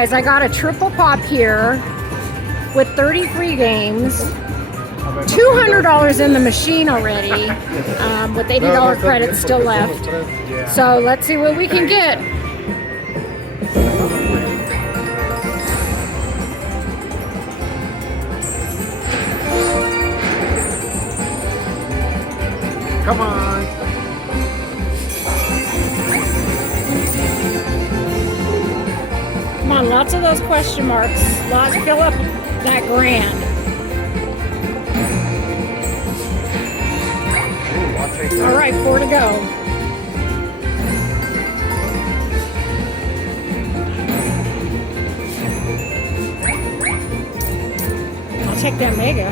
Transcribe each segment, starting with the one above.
guys, I got a triple pop here with 33 games. $200 in the machine already, with $80 credits still left. So let's see what we can get. Come on. Come on, lots of those question marks. Lots, fill up that grand. All right, 4 to go. I'll take that mega.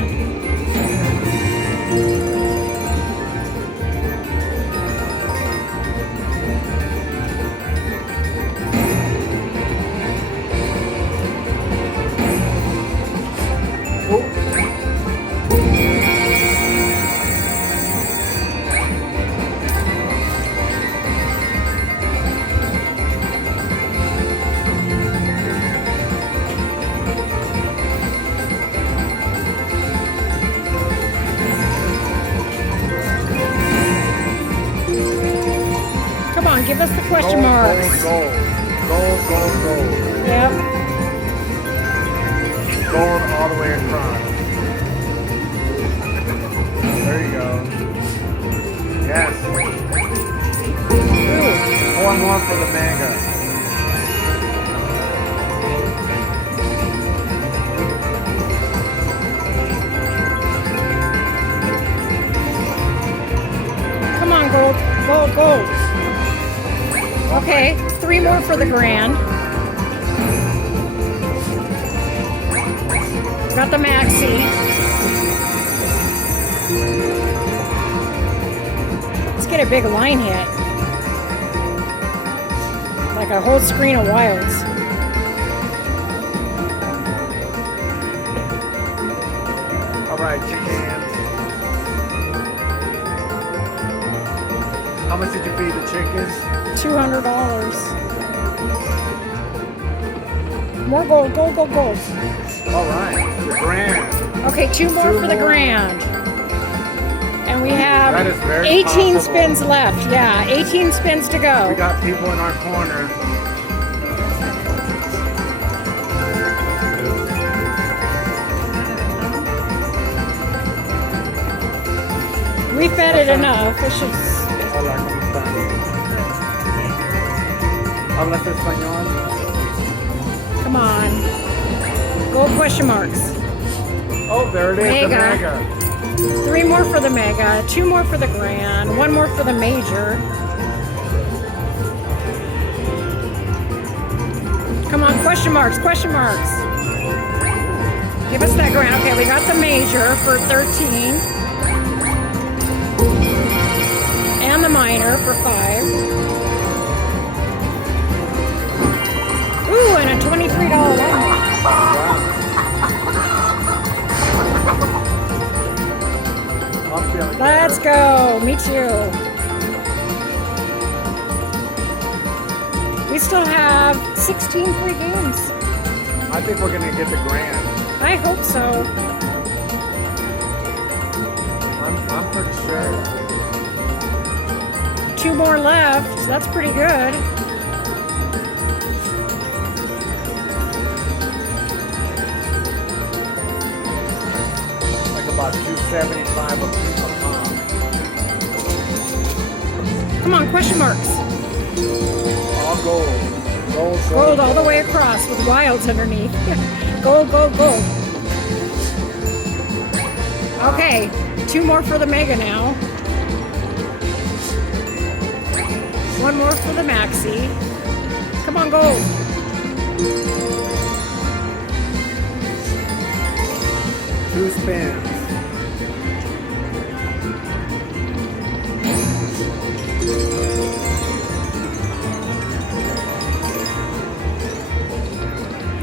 Come on, give us the question marks. Gold. Yep. Gold all the way across. There you go. Yes. Ooh. One more for the mega. Come on, gold. Okay, 3 more for the grand. Got the maxi. Let's get a big line hit. Like a whole screen of wilds. All right, chickens. How much did you feed the chickens? $200. More gold. All right, the grand. Okay, 2 more for the grand. And we have That is very 18 possible. spins left. Yeah, 18 spins to We go. got people in our corner. We fed it enough. It should. Hola, ¿cómo están? ¿Hablas español? Come on. Gold question marks. Oh, there it is, the Mega. mega. 3 more for the mega, 2 more for the grand, 1 more for the major. Come on, question marks. Give us that grand. Okay, we got the major for 13. And the minor for 5. Ooh, and a $23 line. I'm feeling Let's good. go. Me too. We still have 16 free games. I think we're gonna get the grand. I hope so. I'm pretty sure. 2 more left. That's pretty good. Like about 275 a pop. Come on, question marks. All gold. Gold all the way across with wilds underneath. Gold. Okay, 2 more for the mega now. 1 more for the maxi. Come on, gold. Two spins.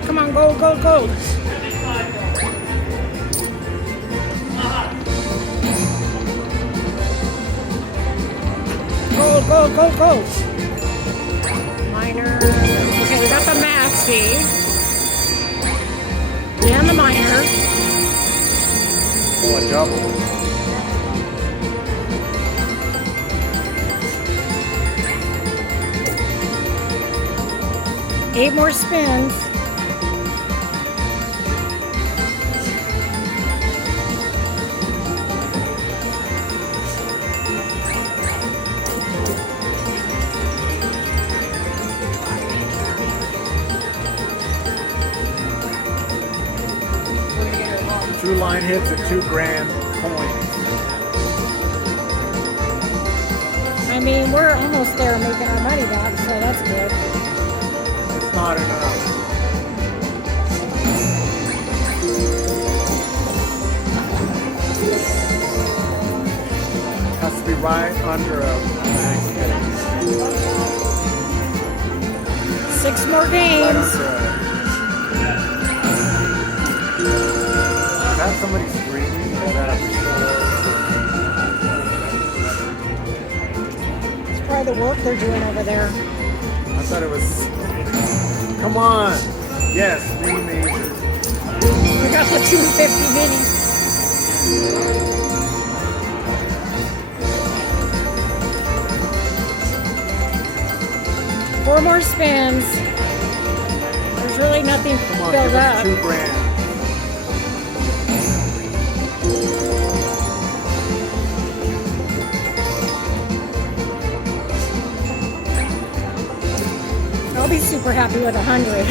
Come on, gold. Gold. Minor. Okay, we got the maxi. minor. Oh, a double. 8 more spins. True line hits at $2,000 coins. I mean, we're almost there making our money back, so that's good. It's not enough. Has to be right under a max hit. 6 more Right games. under a... Is that somebody screaming? Or is that a... It's probably the work they're doing over there. I thought it was... Come on! Yes, mini major. We got the 250 mini. Four more spins. There's really nothing Come on, filled give us up. $2,000. I'll be super happy with 100.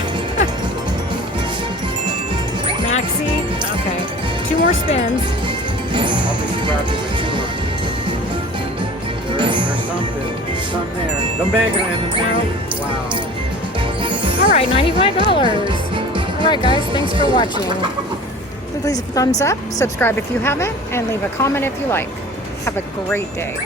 Maxi, okay. 2 more spins. I'll be super happy with 200. There's something. There's something there. The mega and the mini. Wow. All right, $95. All right, guys, thanks for watching. Please leave a thumbs up, subscribe if you haven't, and leave a comment if you like. Have a great day.